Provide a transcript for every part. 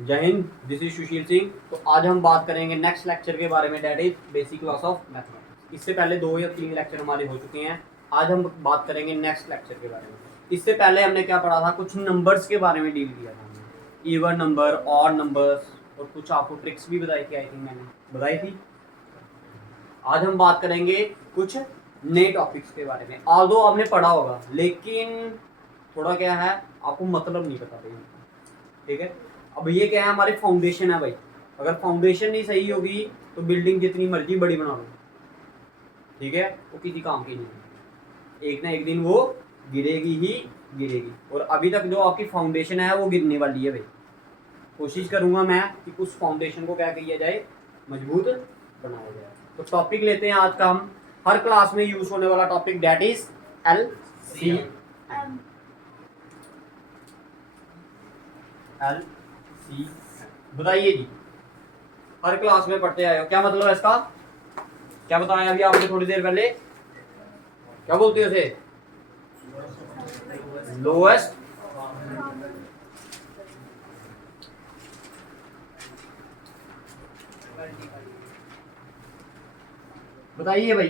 जय Hind, this is Sushil Singh. तो आज हम बात करेंगे नेक्स्ट लेक्चर के बारे में, that is basic class of mathematics. इससे पहले 2 या 3 लेक्चर हमारे हो चुके हैं। आज हम बात करेंगे नेक्स्ट लेक्चर के बारे में। इससे पहले हमने क्या पढ़ा था, कुछ नंबर्स के बारे में डील किया था हमने, इवन नंबर, ऑड नंबर्स, और कुछ आपको ट्रिक्स भी बताई थी। आई थिंक मैंने बताई थी। आज हम बात करेंगे कुछ नए टॉपिक्स के बारे में। ऑल्दो आपने पढ़ा होगा, लेकिन थोड़ा क्या है, आपको मतलब नहीं पता भाई। ठीक है, अब ये क्या है, हमारी फाउंडेशन है भाई। अगर फाउंडेशन नहीं सही होगी तो बिल्डिंग जितनी मर्जी बड़ी बना लो, ठीक है, वो किसी काम की नहीं है। एक ना एक दिन वो गिरेगी ही गिरेगी। और अभी तक जो आपकी फाउंडेशन है वो गिरने वाली है भाई। कोशिश करूंगा मैं कि उस फाउंडेशन को क्या किया जाए, मजबूत बनाया जाए। तो टॉपिक लेते हैं आज का हम, हर क्लास में यूज होने वाला टॉपिक, दैट इज LCM। बताइए जी, हर क्लास में पढ़ते आए हो, क्या मतलब है इसका? क्या बताया अभी आपने थोड़ी देर पहले? क्या बोलते हो उसे? लोएस्ट बताइए भाई,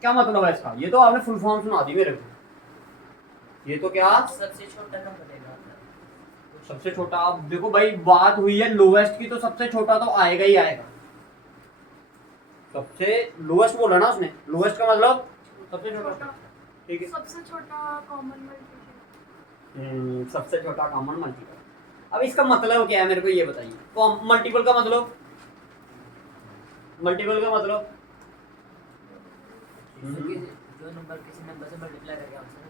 क्या मतलब है इसका? ये तो आपने फुल फॉर्म सुना दी मेरे को। ये तो क्या सबसे छोटा नंबर देगा। सबसे छोटा? आप देखो भाई, बात हुई है लोएस्ट की, तो सबसे छोटा तो आएगा ही आएगा। सबसे लोएस्ट बोला ना उसने, लोएस्ट का मतलब सबसे छोटा। ठीक है, सबसे छोटा कॉमन मल्टीपल। सबसे छोटा कॉमन मल्टीपल। अब इसका मतलब क्या है, मेरे को ये बताइए। मल्टीपल का मतलब, मल्टीपल का मतलब जो नंबर किसी नंबर से मल्टीप्लाई करके आंसर।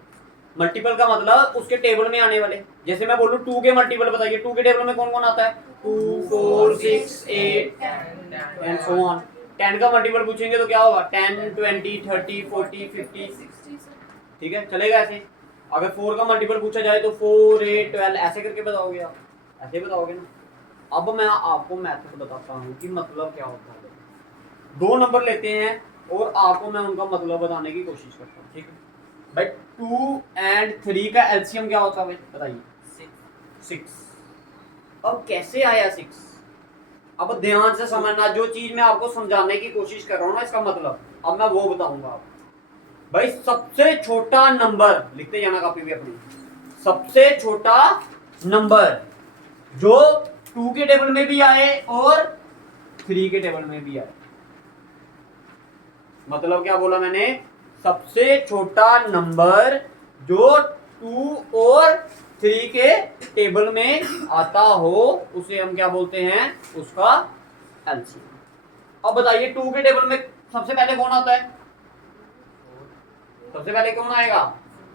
मल्टीपल का मतलब उसके टेबल में आने वाले। जैसे मैं बोलूं 2 के मल्टीपल बताइए, 2 के टेबल में कौन कौन आता है? 2, 4, 6, 8 एंड सो ऑन। 10 का मल्टीपल पूछेंगे तो क्या होगा? 10, 20, 30, 40, 50। ठीक है, चलेगा ऐसे। अगर 4 का मल्टीपल पूछा जाए तो 4, 8, 12 ऐसे करके बताओगे आप, ऐसे बताओगे ना। अब मैं आपको मैथड बताता हूँ कि मतलब क्या होता है। 2 नंबर लेते हैं और आपको मैं उनका मतलब बताने की कोशिश करता हूँ, ठीक है भाई। 2 एंड 3 का एलसीएम क्या होता है भाई, बताइए? 6। अब कैसे आया 6? अब ध्यान से समझना, जो चीज मैं आपको समझाने की कोशिश कर रहा हूँ ना, इसका मतलब अब मैं वो बताऊंगा आपको। भाई सबसे छोटा नंबर लिखते जाना कॉपी भी अपनी। सबसे छोटा नंबर जो 2 के टेबल में भी आए और 3 के टेबल में भी आए। मतलब क्या बोला मैंने? सबसे छोटा नंबर जो 2 और 3 के टेबल में आता हो उसे हम क्या बोलते हैं? उसका एलसीएम। अब बताइए 2 के टेबल में सबसे पहले कौन आता है? सबसे पहले कौन आएगा?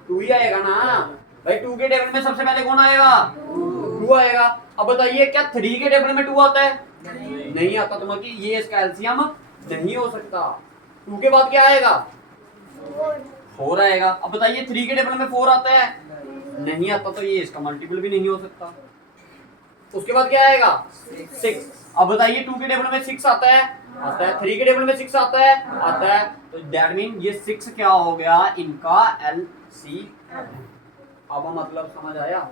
2 ही आएगा ना भाई। 2 के टेबल में सबसे पहले कौन आएगा? 2 आएगा। अब बताइए क्या 3 के टेबल में 2 आता है? नहीं आता। तो मतलब ये इसका एलसीएम नहीं हो सकता। 2 के बाद क्या आएगा? 4 आएगा। अब बताइए 3 के टेबल में 4 आता है? नहीं आता। तो ये इसका मल्टीपल भी नहीं हो सकता। उसके बाद क्या आएगा? 6। अब बताइए 2 के टेबल में 6 आता है? आता है। 3 के टेबल में 6 आता है? आता है। तो दैट मीन ये 6 क्या हो गया? इनका एलसीएम। अब मतलब समझ आया?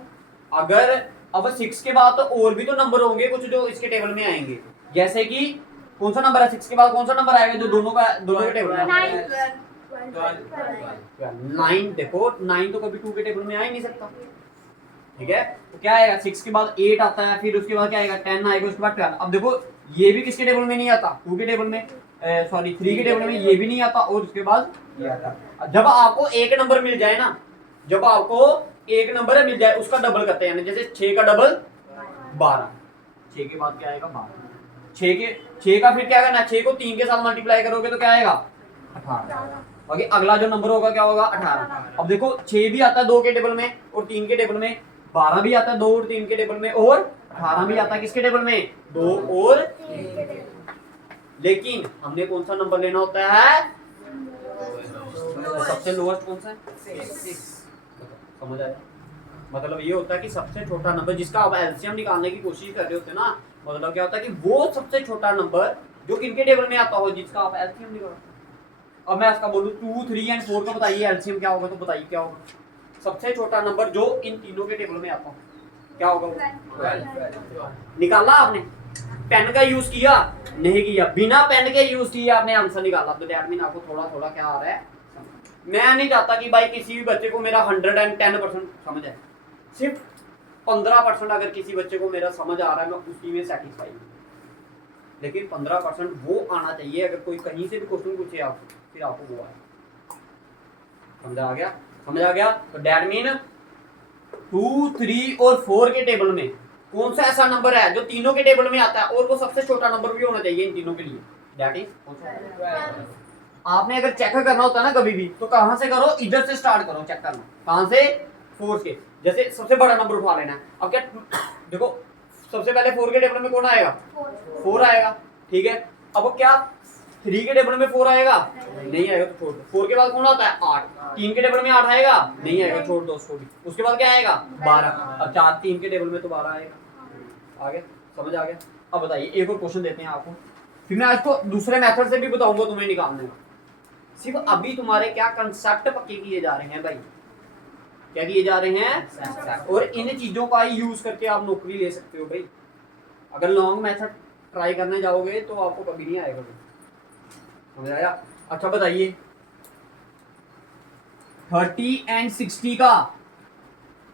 अगर अब 6 के बाद तो और भी तो नंबर होंगे कुछ जो इसके टेबल में आएंगे। जैसे कि कौन सा नंबर है 6 के बाद? कौन सा नंबर आएगा जो दोनों के टेबल में? 9। देखो 9 तो कभी 2 के टेबल में आ ही नहीं सकता। ठीक है, तो क्या आएगा? 6 के बाद 8 आता है, फिर उसके बाद क्या आएगा? 10 आएगा, उसके बाद 12। अब देखो ये भी किसके टेबल में नहीं आता? 2 के टेबल में, सॉरी 3 के टेबल में ये भी नहीं आता, और उसके बाद ये आता। जब आपको एक नंबर मिल जाए ना, जब आपको एक नंबर मिल जाए उसका डबल करते हैं। जैसे 6 का डबल 12, 6 के बाद क्या आएगा? 12। 6 का फिर क्या करना? 6 को 3 के साथ मल्टीप्लाई करोगे तो क्या आएगा? 18। बाकी अगला जो नंबर होगा क्या होगा? 18। अब देखो 6 भी आता है 2 के टेबल में और 3 के टेबल में, 12 भी आता है 2 और 3 के टेबल में, और 18 भी आता है किसके टेबल में? 2 और 3। लेकिन हमने कौन सा नंबर लेना होता है? सबसे लोएस्ट कौन सा है? 6। समझ आया? मतलब ये होता है कि सबसे छोटा नंबर जिसका आप एलसीएम निकालने की कोशिश कर रहे होते हैं ना, मतलब क्या होता है कि वो सबसे छोटा नंबर जो किनके टेबल में आता हो जिसका आप एलसीएम निकालो। अब मैं इसका बोलूं 2, 3 एंड 4 का बताइए एलसीएम क्या होगा, तो बताइए क्या होगा? सबसे छोटा नंबर जो इन तीनों के टेबल में आता हो। क्या होगा वो? निकाला आपने? पेन का यूज किया? नहीं किया। बिना पेन के यूज किए आपने आंसर निकाला, तो दैट मीन आपको थोड़ा थोड़ा क्या आ रहा है। मैं नहीं चाहता कि भाई किसी भी बच्चे को मेरा 110% समझ है, सिर्फ 15% अगर किसी बच्चे को मेरा समझ आ रहा है मैं उसी में सेटिस्फाई हूँ, लेकिन 15% वो आना चाहिए। अगर कोई कहीं से भी क्वेश्चन पूछे आपको, फिर आपको वो आए। समझ आ गया? समझ आ गया? तो दैट मीन 2, 3 और 4 के टेबल में कौन सा ऐसा नंबर है जो तीनों के टेबल में आता है और वो सबसे छोटा नंबर भी होना चाहिए इन तीनों के लिए? दैट इज, आपने अगर चेक करना होता है ना कभी भी, तो कहां से करो? इधर से स्टार्ट करो चेक करना। कहां से? 4 के। जैसे सबसे बड़ा नंबर उठा लेना है। अब क्या देखो, सबसे पहले 4 के टेबल में कौन आएगा? 4 आएगा, ठीक है। अब वो क्या 3 के टेबल में 4 आएगा? नहीं आएगा, तो छोड़ दो। 4 के बाद कौन आता है? 8। 3 के टेबल में 8 आएगा? नहीं आएगा, छोड़ दो उसको भी। उसके बाद क्या आएगा? 12। अब 4 3 के टेबल में तो 12 आएगा। आ गया? समझ आ गया? अब बताइए, एक और क्वेश्चन देते हैं आपको, फिर मैं आपको दूसरे मेथड से भी बताऊंगा तुम्हें निकालने का। सिर्फ अभी तुम्हारे क्या कंसेप्ट पक्के किए जा रहे हैं भाई, क्या किए जा रहे हैं, और इन चीजों का ही यूज करके आप नौकरी ले सकते हो भाई। अगर लॉन्ग मेथड ट्राई करने जाओगे तो आपको कभी नहीं आएगा भाई। समझ आया? अच्छा बताइए, 30 and 60 का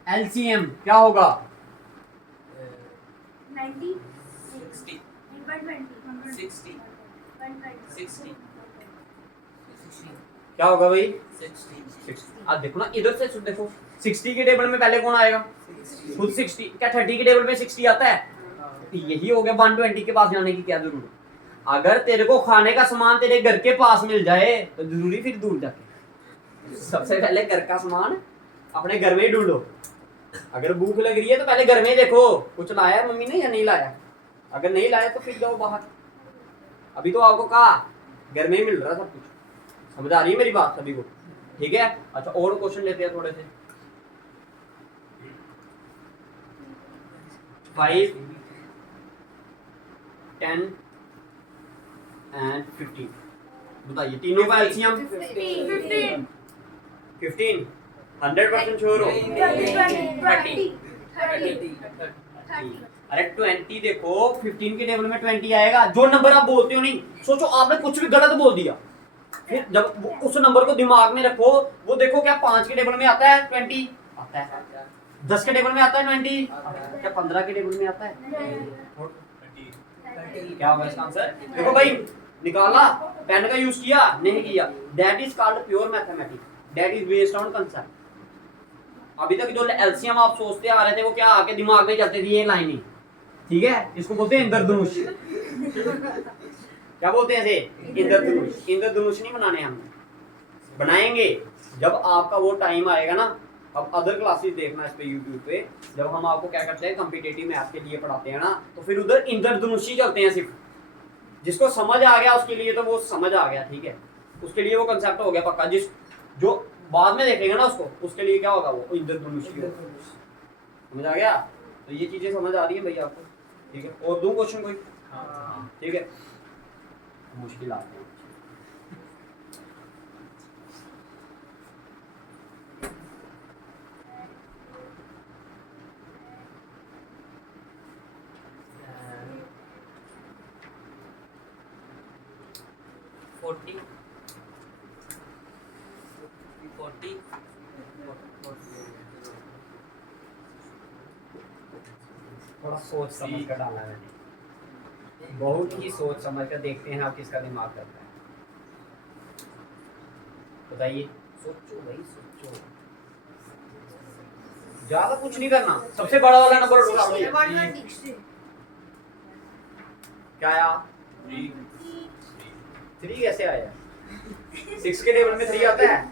LCM क्या होगा? 90, 60, 120, 60, 60, क्या होगा भाई? 60। अब देखो ना, इधर से देखो, 60 के टेबल में पहले कौन आएगा? खुद 60। क्या 30 के टेबल में 60 आता है? यही हो गया 120 के पास जाने की क्या जरूरत? अगर तेरे को खाने का सामान तेरे घर के पास मिल जाए तो जरूरी फिर दूर जाके? सबसे पहले घर का सामान अपने घर में ही ढूंढो। अगर भूख लग रही है तो पहले घर में ही देखो कुछ लाया है मम्मी ने या नहीं लाया। अगर नहीं लाया तो फिर जाओ बाहर। अभी तो आपको कहा घर में ही मिल रहा सब कुछ। समझ आ रही है मेरी बात सभी को? ठीक है। अच्छा, और क्वेश्चन लेते हैं थोड़े से। 5, 10 and 15 बताइए, तीनों का एलसीएम 15, 15। 100% श्योर हो? 20, 30, अरे 20 देखो, 15 के टेबल में 20 आएगा। जो नंबर आप बोलते हो नहीं, सोचो आपने कुछ भी गलत बोल दिया, फिर जब उस नंबर को दिमाग में रखो, वो देखो क्या 5 के टेबल में आता है 20? आता है। 10 के टेबल में आता है 20? क्या 15 के टेबल में आता है? क्या होगा इसका आंसर? देखो भाई, निकाला, पेन का यूज किया? नहीं किया। That is called pure mathematics, that is based on concept. अभी तक जो एलसीएम आप सोचते आ रहे थे वो क्या आके दिमाग में चलती थी? ये लाइन ही, ठीक है। इसको बोलते हैं इंद्रधनुष। क्या बोलते हैं इसे? इंद्रधनुष। इंद्रधनुष नहीं बनाने हम, बनाएंगे जब आपका वो टाइम आएगा ना। अब अदर क्लासेस देखना इस पे यूट्यूब पे, जब हम आपको क्या करते हैं कॉम्पिटिटिव मैथ के लिए पढ़ाते हैं ना, तो फिर उधर इंद्रधनुष ही चलते हैं सिर्फ। जिसको समझ आ गया उसके लिए तो वो समझ आ गया, ठीक है, उसके लिए वो कंसेप्ट हो गया पक्का। जिस जो बाद में देखेगा ना उसको, उसके लिए क्या होगा? वो इंद्रधनुष ही होगा। समझ आ गया? तो ये चीजें समझ आ रही है भैया आपको? ठीक है। और दो क्वेश्चन कोई? ठीक है, मुश्किल आते हैं। थोड़ा सोच समझ कर डालना है, बहुत ही सोच समझ कर। देखते हैं आप किसका दिमाग करता है। बताइए, सोचो भाई सोचो, ज्यादा कुछ नहीं करना। सबसे बड़ा वाला नंबर उठा लो। 120, क्या आया? 3 कैसे आया? 6 के टेबल में 3 आता है।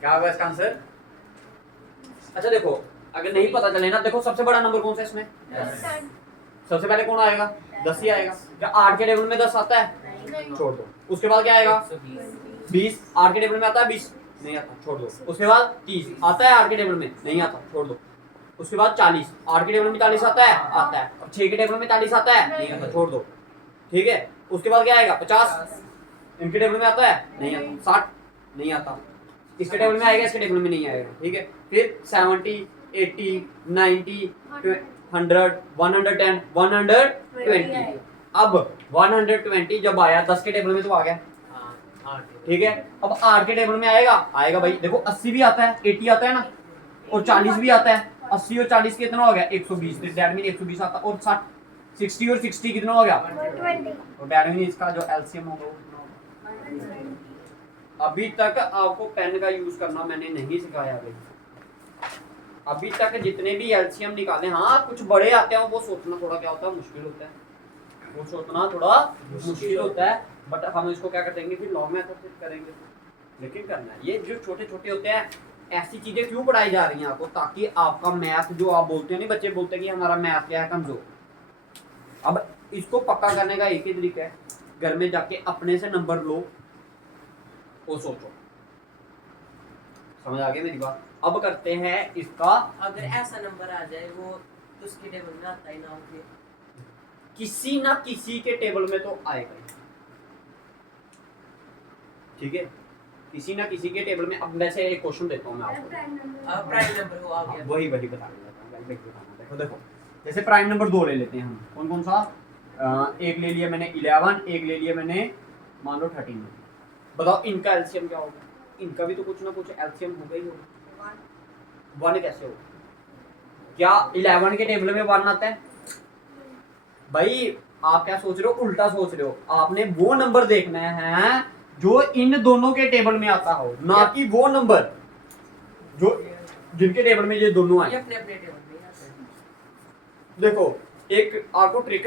क्या होगा इसका आंसर? अच्छा देखो, अगर नहीं पता चले ना, देखो सबसे बड़ा नंबर कौन सा है इसमें? 10, सबसे पहले कौन आएगा? 10 ही आएगा। क्या 8 के टेबल में 10 आता है? छोड़ दो। उसके बाद क्या आएगा? 20। 8 के टेबल में आता है 20? नहीं आता, छोड़ दो। उसके बाद 30 आता है 8 के टेबल में? नहीं आता, छोड़ दो। उसके बाद 40, 8 के टेबल में 40 आता है? आता है। अब 6 के टेबल में 40 आता है? नहीं आता, छोड़ दो। ठीक है। उसके बाद क्या आएगा? 50 इनके टेबल में आता है? नहीं आता। 60 नहीं आता, इसके टेबल में आएगा, इसके टेबल में नहीं आएगा, ठीक है। फिर 70, 80, 90, 100, 110, 120। अब 120 जब आया 10 के टेबल में तो आ गया, ठीक है। अब 8 के टेबल में आएगा भाई, देखो 80 भी आता है, 80 आता है ना, और 40 भी आता है। 80 और 40 कितना हो गया, 120। दैट मीन 120 आता है। और 60 और 60 कितना हो गया, 120। तो दैट मीन इसका जो एलसीएम होगा वो कितना होगा। अभी तक आपको पेन का यूज करना मैंने नहीं सिखाया भाई। अभी तक जितने भी एलसीएम निकाले, हाँ कुछ बड़े आते हैं, वो सोचना थोड़ा क्या होता है, मुश्किल होता है, वो सोचना थोड़ा मुश्किल होता है। बट हम इसको क्या करेंगे, फिर लॉन्ग मेथड से करेंगे, लेकिन करना है। ये जो छोटे छोटे होते हैं, ऐसी चीजें क्यों पढ़ाई जा रही हैं आपको, ताकि आपका मैथ जो आप बोलते हो नहीं, बच्चे बोलते हैं कि हमारा मैथ क्या है, कमजोर। अब इसको पक्का करने का एक ही तरीका है, घर में जाके अपने से नंबर लो और सोचो। समझ आ गई मेरी बात। अब करते हैं इसका, अगर ऐसा नंबर आ जाए वो तो उसके टेबल में आता ही ना हो, किसी ना किसी के टेबल में तो आएगा ही, ठीक है, किसी ना किसी के टेबल में। अब वैसे एक क्वेश्चन देता हूँ मैं आपको, अब प्राइम नंबर वो आ गया। वही बता देखो देखो, जैसे प्राइम नंबर 2 ले लेते हैं हम, कौन कौन सा, एक ले लिया मैंने 11, एक ले लिया मैंने मान लो 13। बताओ इनका एलसीएम क्या होगा, इनका भी तो कुछ ना कुछ एलसीएम होगा ही होगा। 1 कैसे होगा, क्या 11 के टेबल में 1 आता है भाई? आप क्या सोच रहे हो, उल्टा सोच रहे हो। आपने वो नंबर देखना है जो इन दोनों के टेबल में आता हो, ना कि वो नंबर जो जिनके टेबल में ये दोनों आए। ये अपने अपने टेबल में आता है। देखो एक आपको ट्रिक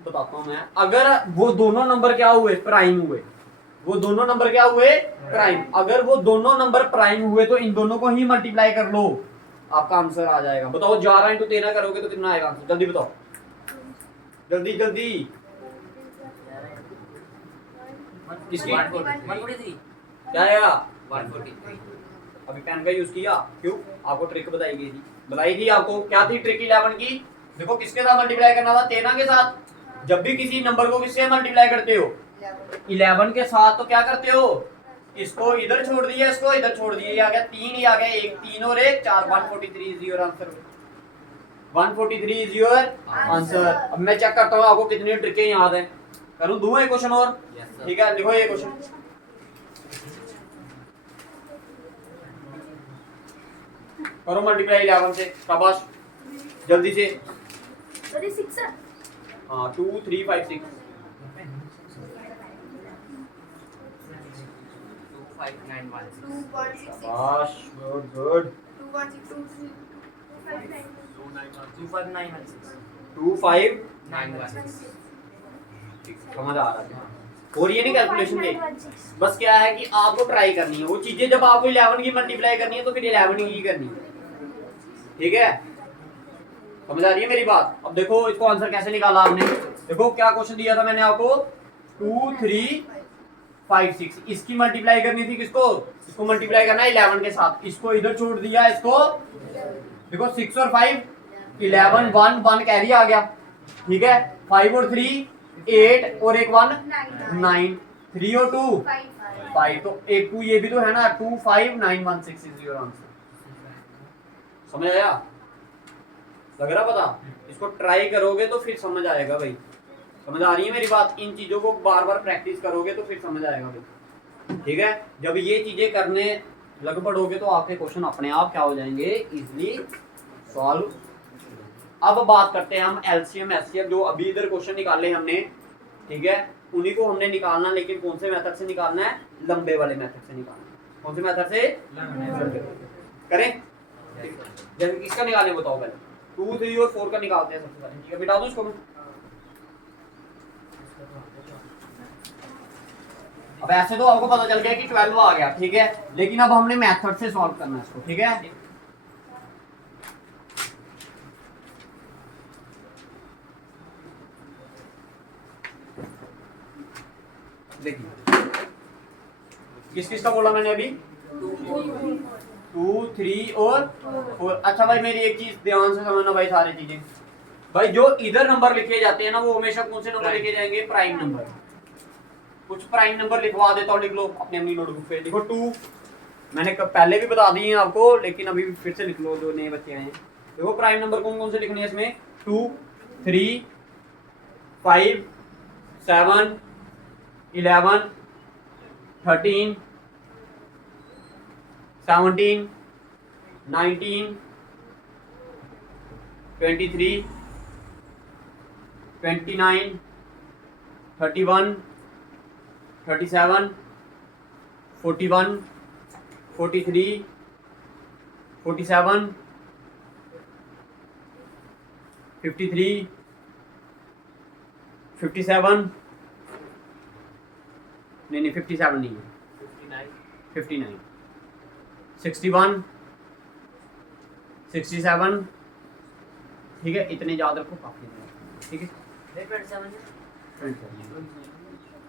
बताता हूं मैं, अगर वो दोनों नंबर क्या हुए, प्राइम हुए, वो दोनों नंबर क्या हुए, प्राइम। अगर वो दोनों नंबर प्राइम हुए तो इन दोनों को ही मल्टीप्लाई कर लो, आपका आंसर आ जाएगा। बताओ 11 × 13 करोगे तो कितना आएगा आंसर, जल्दी बताओ, जल्दी जल्दी। किसकी 143 क्या आएगा, 143। अभी पेन का यूज किया, क्यों? आपको ट्रिक बताई गई थी, बताई थी आपको, क्या थी ट्रिक 11 की? देखो किसके साथ मल्टीप्लाई करना था, 13 के साथ। जब भी किसी नंबर को किससे मल्टीप्लाई करते हो, 11 के साथ, तो क्या करते हो, इसको इधर छोड़ दिया, इसको इधर छोड़ दिया, ये आ गया 3, ये आ गया 1, 3 और 1 4, 143 is your answer. 143 is your answer. अब मैं चेक करता हूँ आपको कितनी ट्रिकें याद है। करूँ, दूं एक क्वेश्चन और, ठीक है, लिखो ये क्वेश्चन। करो मल्टीप्लाई 11 से, शाबाश, जल्दी से। 36 है। हाँ 2 3 5 6 25916 शाबाश, गुड गुड। 25916 2591 समझ आ रहा है। और ये नहीं कैलकुलेशन दे, बस क्या है कि आपको ट्राई करनी है वो चीजें। जब आपको 11 की मल्टीप्लाई करनी है तो फिर 11 की करनी है, ठीक है, समझ आ रही है मेरी बात। अब देखो इसको आंसर कैसे निकाला आपने, देखो क्या क्वेश्चन दिया था मैंने आपको, 2 3 5 6, इसकी मल्टीप्लाई करनी थी, किसको, इसको मल्टीप्लाई करना है 11 के साथ, इसको इधर छोड़ दिया, इसको देखो 6 और 5 11, 1 कैरी आ गया, ठीक है, 5 और 3 8 और एक 1 9, 3 और 2 5, तो एक 2 ये भी तो है ना, 2 5 9 1 6 इज योर आंसर। समझ आया, लग रहा पता? इसको ट्राई करोगे तो फिर समझ आएगा भाई, समझ आ रही है मेरी बात। इन चीजों को बार बार प्रैक्टिस करोगे तो फिर समझ आएगा भाई, ठीक है। जब ये चीजें करने लग पड़ोगे तो आपके क्वेश्चन अपने आप क्या हो जाएंगे, इजीली सॉल्व। अब बात करते हैं हम एलसीएम एचसीएफ, जो अभी इधर क्वेश्चन निकाले हमने, ठीक है, उन्हीं को हमने निकालना, लेकिन कौन से मेथड से निकालना है, लंबे वाले मेथड से निकालना है। कौन से मेथड से, करें, जैसे किसका निकालें बताओ पहले, 2 3 और 4 का निकालते हैं सबसे पहले, ठीक है, बिठा दो इसको मैं। अब ऐसे तो आपको पता चल गया कि 12 आ गया, ठीक है, लेकिन अब हमने मेथड से सॉल्व करना है इसको, ठीक है। देखिए किस किस का बोला मैंने अभी, 2 3 और 4। अच्छा भाई मेरी एक चीज ध्यान से समझना भाई, सारी चीजें भाई, जो इधर नंबर लिखे जाते हैं ना, वो हमेशा कौन से नंबर लिखे जाएंगे, प्राइम नंबर। कुछ प्राइम नंबर लिखवा देता हूँ, लिख लो अपनी अपनी नोटबुक पे, लिखो 2 मैंने पहले भी बता दिए हैं आपको, लेकिन अभी फिर से लिख लो जो नए बच्चे आए हैं। देखो प्राइम नंबर कौन कौन से लिखने हैं इसमें, 2, 3, 5, 7, 11, 13, 17, 19, 23, 29, 31, 37, 41, 43, 47, 53, 57, नहीं 57 नहीं है, 59, 61, 67, ठीक है, इतने याद रखो काफी है, ठीक है,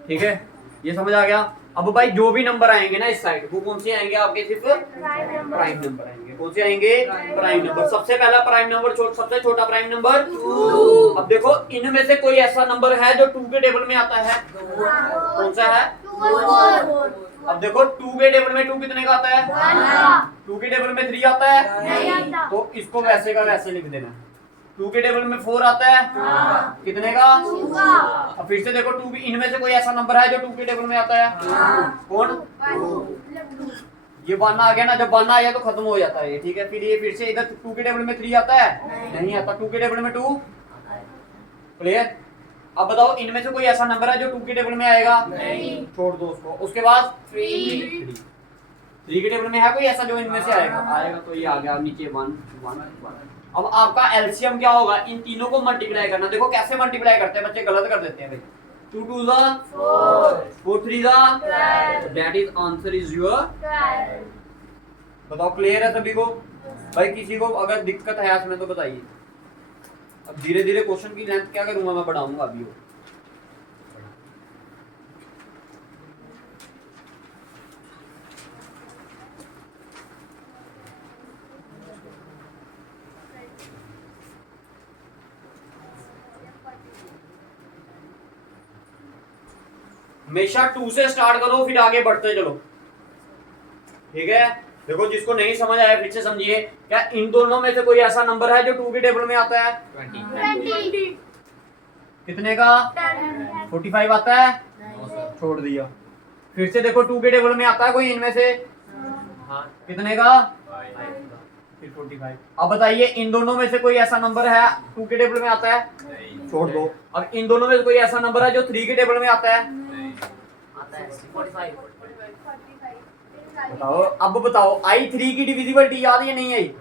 ठीक है, ये समझ आ गया। अब भाई जो भी नंबर आएंगे ना इस साइड, वो कौन से आएंगे आपके, सिर्फ प्राइम नंबर आएंगे। कौन से आएंगे, प्राइम नंबर। सबसे पहला प्राइम नंबर, सबसे छोटा प्राइम नंबर 2। अब देखो इनमें से कोई ऐसा नंबर है जो 2 के टेबल में आता है, कौन सा है, 4। अब देखो 2 के टेबल में 2 कितने का आता है, 2 के टेबल में 3 आता है, नहीं आता। तो इसको वैसे का वैसे लिख देना। 2 के टेबल में 4 आता है, कितने का, 2 का। अब फिर से देखो 2 इनमें से कोई ऐसा नंबर है जो 2 के टेबल में आता है, कौन, ये 1 आ गया ना, जब 1 आ गया तो खत्म हो जाता है ये, ठीक है। फिर ये फिर से इधर 2 के टेबल में 3 आता है, नहीं आता, 2 के टेबल में 2, क्लियर। अब बताओ इनमें से कोई ऐसा नंबर है जो 2 के टेबल में आएगा, नहीं। छोड़ दो उसको। उसके बाद 3 3 के टेबल में है कोई ऐसा जो इनमें से आएगा, तो ये आ गया नीचे 1 1 1। अब आपका एलसीएम क्या होगा, इन तीनों को मल्टीप्लाई करना। देखो कैसे मल्टीप्लाई करते हैं बच्चे, गलत कर देते हैं भाई। 2 2 जा 4, 4 3 जा 12, that is answer is your 12। बताओ क्लियर है सभी को भाई? किसी को अगर दिक्कत है इसमें तो बताइए। अब धीरे धीरे क्वेश्चन की लेंथ क्या करूंगा मैं, बढ़ाऊंगा अभी वो। हमेशा 2 से स्टार्ट करो, फिर आगे बढ़ते चलो, ठीक है। देखो जिसको नहीं समझ आया फिर से समझिए। क्या इन दोनों में से कोई ऐसा नंबर है जो 2 के टेबल में आता है, 20 कितने का, 45 आता है, छोड़ दिया। फिर से देखो 2 के टेबल में आता है कोई इनमें से, कितने का, फिर 45। अब बताइए इन दोनों में से कोई ऐसा नंबर है 2 के टेबल में आता है, छोड़ दो। अब इन दोनों में से कोई ऐसा नंबर है जो 3 के टेबल में आता है, बताओ। अब बताओ I3 की डिविजिबिलिटी याद या नहीं आई?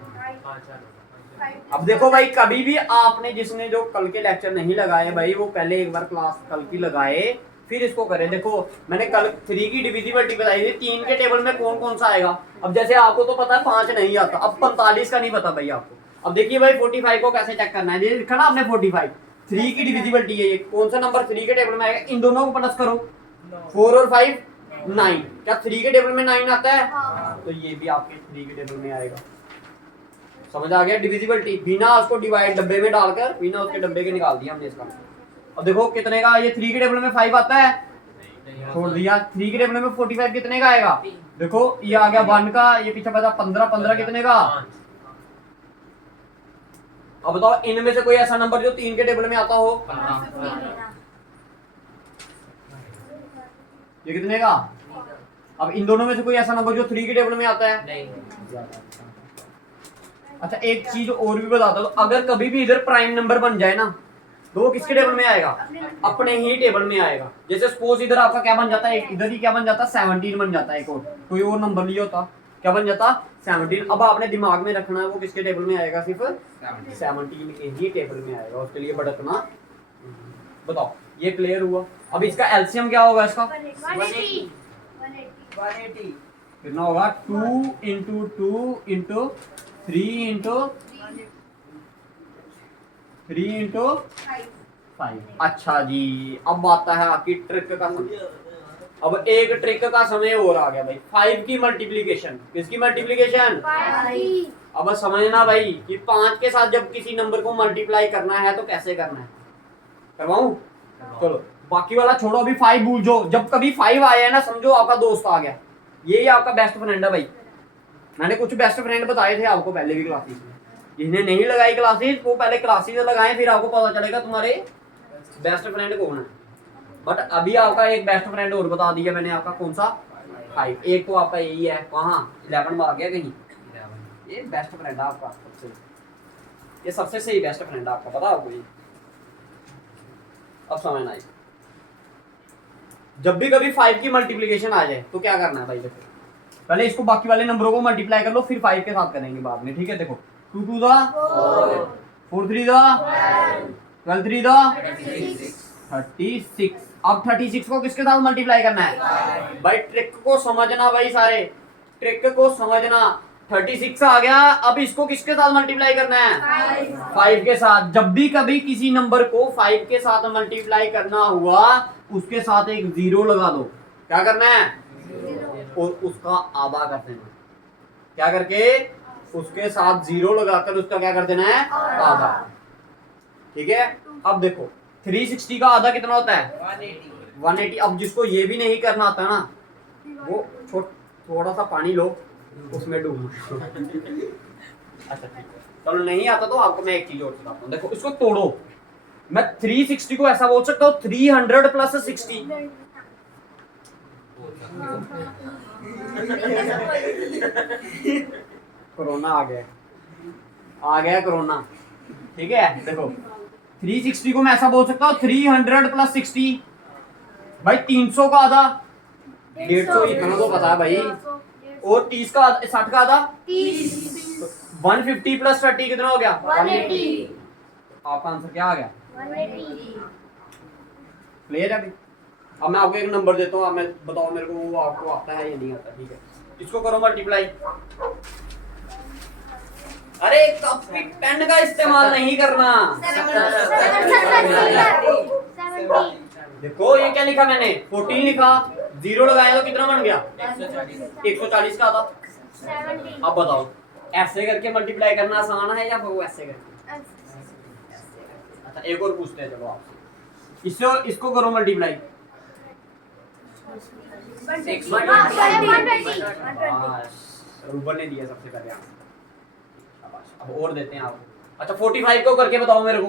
अब देखो भाई कभी भी आपने, जिसने जो कल के लेक्चर नहीं लगाए भाई, वो पहले एक बार क्लास कल की लगाए फिर इसको करें। देखो मैंने कल 3 की डिविजिबिलिटी बताई थी, 3 के टेबल में कौन कौन सा आएगा। अब जैसे आपको तो पता है 5 नहीं आता, अब 45 का नहीं पता भाई आपको। अब देखिए भाई 45 को कैसे चेक करना है, ये लिखा ना आपने 45, 3 की डिविजिबिलिटी है ये, कौन सा नंबर 3 के टेबल में आएगा, इन दोनों को प्लस करो, 4 और 5 9। क्या 3 के टेबल में 9 आता है? तो ये भी आपके 3 के टेबल में आएगा। समझ आ गया डिविजिबिलिटी, बिना उसको डिवाइड डब्बे में डालकर, बिना उसके डब्बे के निकाल दिया हमने इसका। अब देखो कितने का, ये 3 के टेबल में 5 आता है, छोड़ दिया। 3 के टेबल में 45 कितने का आएगा, देखो ये आ गया 1 का, ये पीछे बचा 15, 15 कितने का। अब बताओ इनमें से कोई ऐसा नंबर जो 3 के टेबल में आता हो, ये कितने का। अब इन दोनों में से कोई ऐसा नंबर जो 3 के टेबल में आता है, नहीं। अच्छा एक चीज और भी बताता हूं, तो अगर कभी भी इधर प्राइम नंबर बन जाए ना, तो वो किसके टेबल में आएगा, अपने ही टेबल में आएगा। जैसे सपोज इधर आपका क्या बन जाता है, इधर ही क्या बन जाता है, 17 बन जाता है, एक और कोई और नंबर लिया होता क्या बन जाता, 17। अब आपने दिमाग में रखना है वो किसके टेबल में आएगा, सिर्फ 17 के ही टेबल में आएगा, उसके लिए भटकना। बताओ ये क्लियर हुआ। अब इसका एलसीएम क्या होगा, इसका 180 कितना होगा, 2 इंटू 2 इंटू 3 इंटू 3 इंटू 5। अच्छा जी, अब आता है आपकी ट्रिक का समय। अब एक ट्रिक का समय और आ गया भाई, 5 की मल्टीप्लीकेशन। किसकी मल्टीप्लीकेशन, अब समझना भाई कि 5 के साथ जब किसी नंबर को मल्टीप्लाई करना है तो कैसे करना है, करवाऊं? चलो बाकी वाला छोड़ो, अभी 5 भूल जाओ। जब कभी 5 आया है ना, समझो आपका दोस्त आ गया, यही आपका बेस्ट फ्रेंड है भाई। मैंने कुछ बेस्ट फ्रेंड बताए थे आपको पहले भी क्लासेस में, जिसने नहीं लगाई क्लासेस वो पहले क्लासेस लगाएं, फिर आपको पता चलेगा तुम्हारे बेस्ट फ्रेंड कौन है। बट अभी आपका एक बेस्ट फ्रेंड और बता दिया मैंने आपका, कौन सा? 5। एक तो आपका यही है, वहाँ 11 में आ गया कहीं, ये बेस्ट फ्रेंड है आपका सबसे, ये सबसे सही बेस्ट फ्रेंड है आपका, पता आपको ये। अब समझना है, जब भी कभी 5 की मल्टीप्लिकेशन आ जाए तो क्या करना है भाई, देखो पहले इसको बाकी वाले नंबरों को मल्टीप्लाई कर लो, फिर 5 के साथ करेंगे बाद में, ठीक है। देखो 2 2 दा 4 3 दा 12 3 दा 36। अब 36 को किसके साथ मल्टीप्लाई करना है भाई? ट्रिक को समझना भाई, सारे ट्रिक को समझना। 36 आ गया, अब इसको किसके साथ मल्टीप्लाई करना है? 5 के साथ। जब भी कभी किसी नंबर को 5 के साथ मल्टीप्लाई करना हुआ, उसके साथ एक 0 लगा दो। क्या करना है? और उसका आधा कर देना। क्या करके? उसके साथ 0 लगाकर उसका क्या कर देना है? आधा। ठीक है। अब देखो 360 का आधा कितना होता है? 180। अब जिसको ये भी नहीं करना आता ना, वो थोड़ा सा पानी लो, उसमें डूबो। अच्छा ठीक है, चलो नहीं आता तो आपको मैं एक चीज और बताता हूँ। देखो इसको तोड़ो, मैं 360 को ऐसा बोल सकता हूँ 300 प्लस 60। कोरोना आ गया कोरोना। ठीक है, देखो 360 को मैं ऐसा बोल सकता हूँ 300 प्लस 60। भाई 300 का आधा 150, इतना तो पता है भाई। और 30 का 60 का आधा 150 प्लस 30 कितना हो गया? 180। आपका आंसर क्या आ गया? 180। क्लियर है अभी? अब मैं आपको एक नंबर देता हूँ, आप मैं बताओ मेरे को वो आपको आता है या नहीं आता। ठीक है, इसको करो मल्टीप्लाई। अरे कॉपी पेन का इस्तेमाल नहीं करना। 70। देखो ये क्या लिखा मैंने, 14 लिखा, 0 लगाया तो कितना बन गया? 140 का था। 70। अब बताओ ऐसे करके मल्टीप्लाई करना आसान है या वो ऐसे करके? अच्छा एक और पूछते हैं, चलो आपसे, इसको करो मल्टीप्लाई। 120। रूबल ने दिया सबसे पहले आंसर। अब और देते हैं आपको। अच्छा 45 को करके बताओ मेरे को।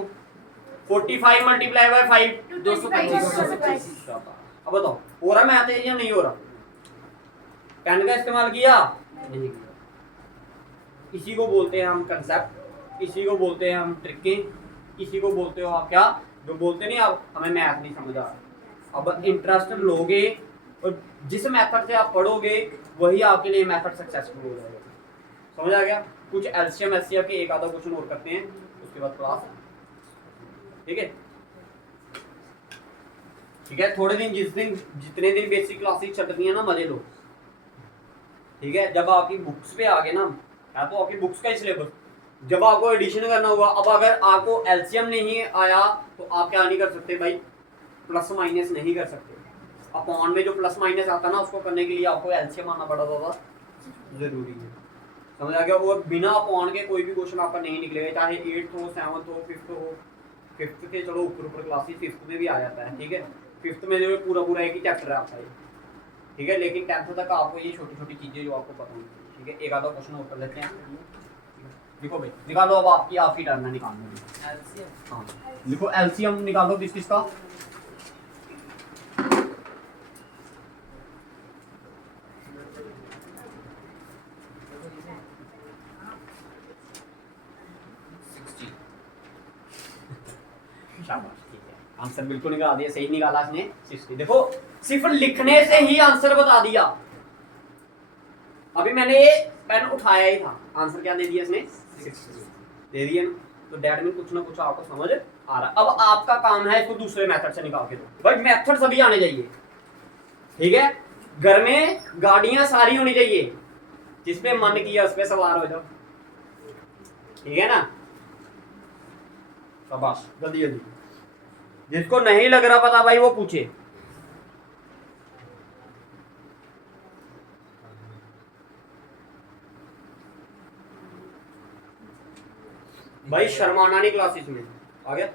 45 मल्टीप्लाई बाय 5 225। अब बताओ हो रहा मैथ या नहीं हो रहा? पेन का इस्तेमाल किया नहीं किया। इसी को बोलते हैं हम कंसेप्ट, इसी को बोलते हैं हम ट्रिकिंग, इसी को बोलते हो आप क्या, जो बोलते नहीं आप हमें मैथ नहीं समझ आ रहा। अब इंटरेस्ट लोगे और जिस मेथड से आप पढ़ोगे वही आपके लिए मेथड सक्सेसफुल हो जाएगा। समझ आ गया? कुछ एलसीएम एचसीएफ के एक आधा क्वेश्चन और करते हैं, उसके बाद क्लास। ठीक है ठीक है, थोड़े दिन जितने दिन बेसिक क्लासेस चल रही है ना, मजे लो। ठीक है, जब आपकी बुक्स पे आ गए ना, या तो आपकी बुक्स का ही सिलेबस, जब आपको एडिशन करना हुआ, अब अगर आपको एलसीएम नहीं आया तो आप क्या नहीं कर सकते भाई? प्लस माइनस नहीं कर सकते। अपॉन में जो प्लस माइनस आता है ना, उसको करने के लिए आपको एलसीएम आना बड़ा ज़्यादा जरूरी है। समझ आ गया? वो बिना अपॉन के कोई भी क्वेश्चन आपका नहीं निकलेगा, चाहे 8th हो 7th हो 5th हो। 5th के चलो ऊपर क्लासेस 5th में भी आ जाता है। ठीक है, 5th में जो पूरा एक ही चैप्टर है आपका ये। ठीक है, लेकिन 10th तक आपको ये छोटी छोटी चीज़ें जो आपको पता नहीं। ठीक है, एक आधा क्वेश्चन और कर लेते हैं। लिखो भाई, निकालो। अब आपकी टर्न है निकालने की। हाँ लिखो, एलसीएम निकालो किसका? शाबाश, ठीक है, आंसर बिल्कुल निकाल दिया, सही निकाला इसने 60। देखो सिर्फ लिखने से ही आंसर बता दिया। अभी मैंने ये पेन उठाया ही था, आंसर क्या दे दिया इसने? 60 दे दिया ना। तो डैड में कुछ ना कुछ आपको समझ आ रहा। अब आपका काम है इसको दूसरे मेथड से निकाल के दो। भाई मेथड सभी आने चाहिए। ठीक है, घर में गाड़ियां सारी होनी चाहिए, जिसपे मन किया उस पे सवार हो जाओ। ठीक है ना? शाबाश, जल्दी जल्दी। जिसको नहीं लग रहा पता भाई वो पूछे। भाई शर्माना नहीं क्लासेस में। आ गया?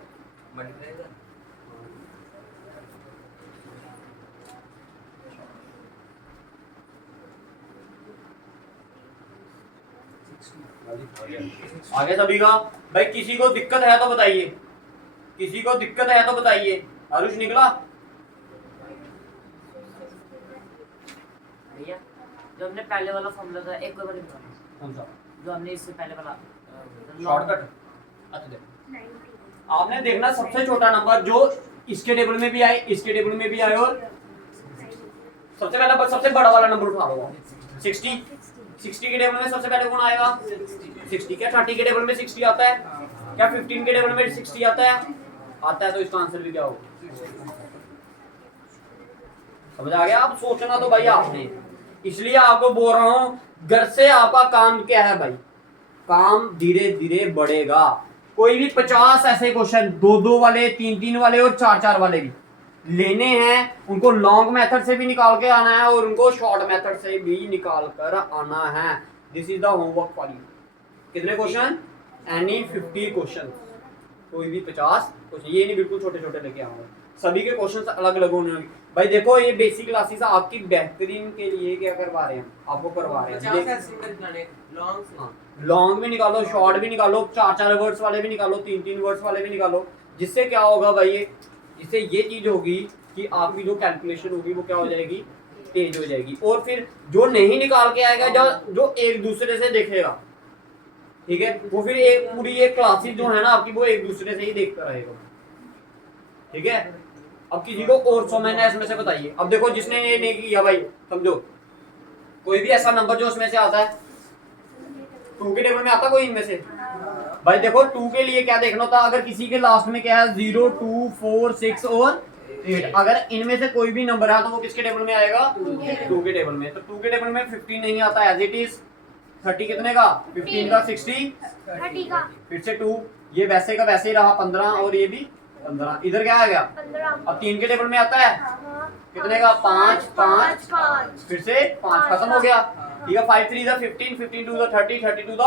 आगे सभी का भाई किसी को दिक्कत है तो बताइए, किसी को दिक्कत है तो बताइए। आरुष निकला? भैया जो हमने पहले वाला फॉर्मूला था एक बार निकालो, कौन सा? जो हमने इससे पहले वाला शॉर्टकट। अच्छा देखो 90 आपने देखना सबसे छोटा नंबर जो इसके टेबल में भी आए, इसके टेबल में भी आए, और सबसे पहला सबसे बड़ा वाला नंबर उठा लो। 60 60 के टेबल में सबसे पहले कौन आएगा? 60। क्या 30 के टेबल में 60 आता है? क्या 15 के टेबल में 60 आता है? आता है, तो इसका आंसर भी क्या होगा? समझ आ गया? आप सोचना तो भाई आपने, इसलिए आपको बोल रहा हूं घर से आपका काम क्या है भाई, काम धीरे धीरे बढ़ेगा। कोई भी 50 ऐसे क्वेश्चन 2-2 वाले, 3-3 वाले और 4-4 वाले भी लेने हैं, उनको लॉन्ग मेथड से भी निकाल के आना है और उनको शॉर्ट मेथड से भी निकाल कर आना है। This is the homework for you. कितने क्वेश्चन? एनी 50 क्वेश्चन, कोई भी 50 क्वेश्चन, ये नहीं बिल्कुल छोटे छोटे लेके आऊंगा, सभी के क्वेश्चन अलग अलग होने होंगे। भाई देखो ये बेसिक क्लासेस आपकी बेहतरीन के लिए क्या करवा रहे हैं, आपको करवा रहे हैं। लॉन्ग भी निकालो, शॉर्ट भी निकालो, 4-4 वर्ड्स वाले भी निकालो, 3-3 वर्ड्स वाले भी निकालो। जिससे क्या होगा भाई, ये जिससे ये चीज होगी कि आपकी जो कैलकुलेशन होगी वो क्या हो जाएगी, तेज हो जाएगी। और फिर जो नहीं निकाल के आएगा, जो एक दूसरे से देखेगा, ठीक है, वो फिर एक पूरी एक क्लासेस जो है ना आपकी, वो एक दूसरे से ही देखता रहेगा। ठीक है, अब किसी को और समझना है इसमें से बताइए। अब देखो जिसने ये नहीं किया भाई, समझो कोई भी ऐसा नंबर जो उसमें से आता है 2 के टेबल में आता, कोई इनमें से भाई देखो 2 के लिए क्या देखना होता है, अगर किसी के लास्ट में क्या है 0, 2, 4, 6 और 8, अगर इनमें से कोई भी नंबर है तो वो किसके टेबल में आएगा? 2 के टेबल में। तो 2 के टेबल में 15 नहीं आता एज इट इज। 30 कितने का? 15 का 60, 30 का फिर से 2, ये वैसे का वैसे ही रहा 15, और ये भी 15। इधर क्या आ गया? 15। अब 3 के टेबल में आता है कितने का? 5, 5, 5 फिर से 5, खत्म हो गया। ठीक है, 5 3 द 15, 15 2 द 30, 32 द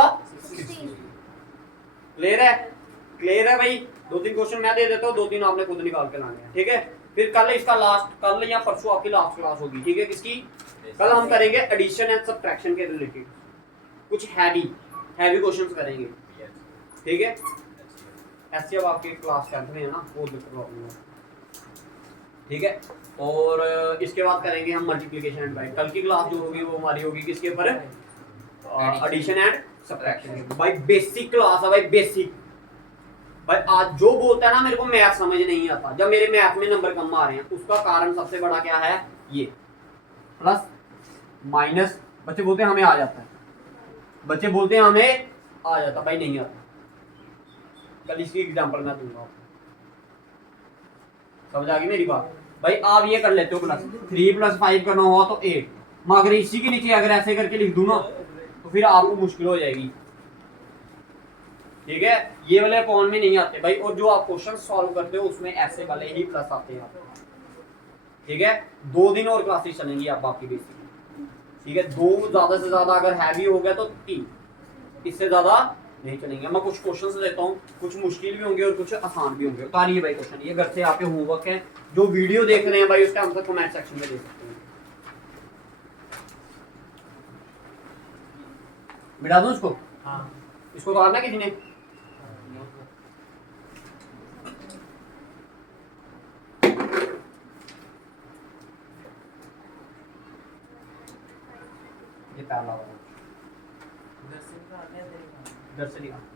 60। क्लियर है? क्लियर है भाई? 2-3 क्वेश्चन मैं दे देता हूँ, 2-3 आपने खुद निकाल के लाने हैं। ठीक है, फिर कल इसका लास्ट, कल या परसों आपकी लास्ट क्लास होगी। ठीक है, किसकी? कल हम करेंगे एडिशन एंड सब्ट्रैक्शन के रिलेटेड कुछ हैवी क्वेश्चंस करेंगे। ठीक है, ऐसे अब आपकी क्लास 10th में है ना, वो प्रॉब्लम है। ठीक है, और इसके बाद करेंगे हम मल्टीप्लिकेशन एंड डिवाइड। कल की क्लास जो होगी वो हमारी होगी किसके ऊपर? Addition and subtraction. भाई बेसिक क्लास है भाई, बेसिक। भाई आज जो बोलता है ना मेरे को मैथ समझ नहीं आता, जब मेरे मैथ में नंबर कम आ रहे हैं, उसका कारण सबसे बड़ा क्या है? ये प्लस माइनस। बच्चे बोलते हैं हमें आ जाता है, बच्चे बोलते हैं हमें आ जाता, भाई नहीं आता। कल इसकी एग्जांपल मैं दूंगा आपको, समझ आ गई मेरी बात? भाई आप ये कर लेते हो प्लस 3 + 5 करना हुआ तो 8, मगर इसी के नीचे अगर ऐसे करके लिख दूं ना तो फिर आपको मुश्किल हो जाएगी। ठीक है, ये वाले पॉइंट में नहीं आते भाई, और जो आप क्वेश्चन सॉल्व करते हो उसमें ऐसे वाले ही प्लस आते हैं आपको। ठीक है, 2 दिन और क्लासेस चलेंगी आप आपकी बेसिक। ठीक है, 2 ज्यादा से ज्यादा, अगर हैवी हो गया तो 3, इससे ज्यादा नहीं चलेंगे। मैं कुछ क्वेश्चंस देता हूँ, कुछ मुश्किल भी होंगे और कुछ आसान भी होंगे। उतारिए भाई क्वेश्चन, ये घर से आपके होमवर्क है। जो वीडियो देख रहे हैं भाई उसका आंसर कमेंट सेक्शन में दे सकते हैं। बिठा दूं इसको? हाँ। इसको उतारना किसी ने? ये पहला वाला इधर से निकाल।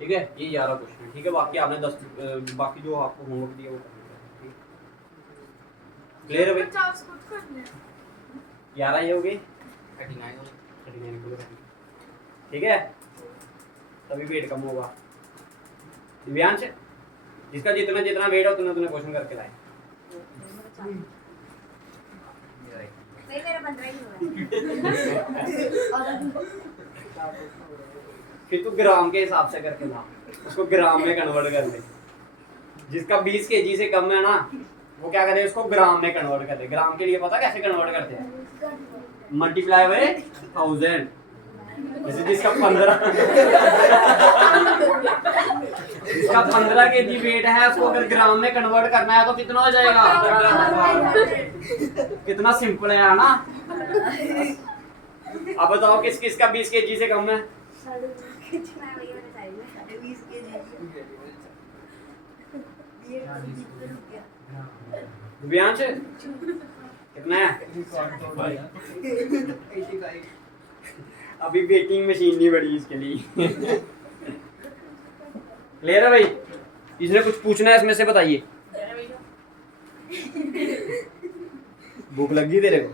ठीक है, ये 11 क्वेश्चन है। ठीक है, बाकी आपने 10 बाकी जो आपको होमवर्क दिया वो करना है। क्लियर है भाई? 50 खुद करने 11 ये हो गई, 39 को ठीक है, तभी वेट कम होगा। दिव्यांश, जिसका जितना जितना वेट हो उतना उतना क्वेश्चन करके लाए। नहीं मेरा 15 ही हुआ फिर तू ग्राम के हिसाब से करके ला, उसको ग्राम में कन्वर्ट कर दे। जिसका 20 केजी से कम है ना, वो क्या करे, उसको ग्राम में कन्वर्ट कर दे। ग्राम के लिए पता कैसे कन्वर्ट करते हैं? Multiply by 1000। जैसे जिसका 15 केजी वेट है, उसको अगर ग्राम में कन्वर्ट करना है तो कितना हो जाएगा? कितना सिंपल है ना। अब बताओ किस किस का 20 केजी से कम है? दिव्यांश कितना है? अभी बेकिंग मशीन नहीं बड़ी इसके लिए। क्लियर है भाई? इसने कुछ पूछना है इसमें से, बताइए। भूख लगी तेरे को?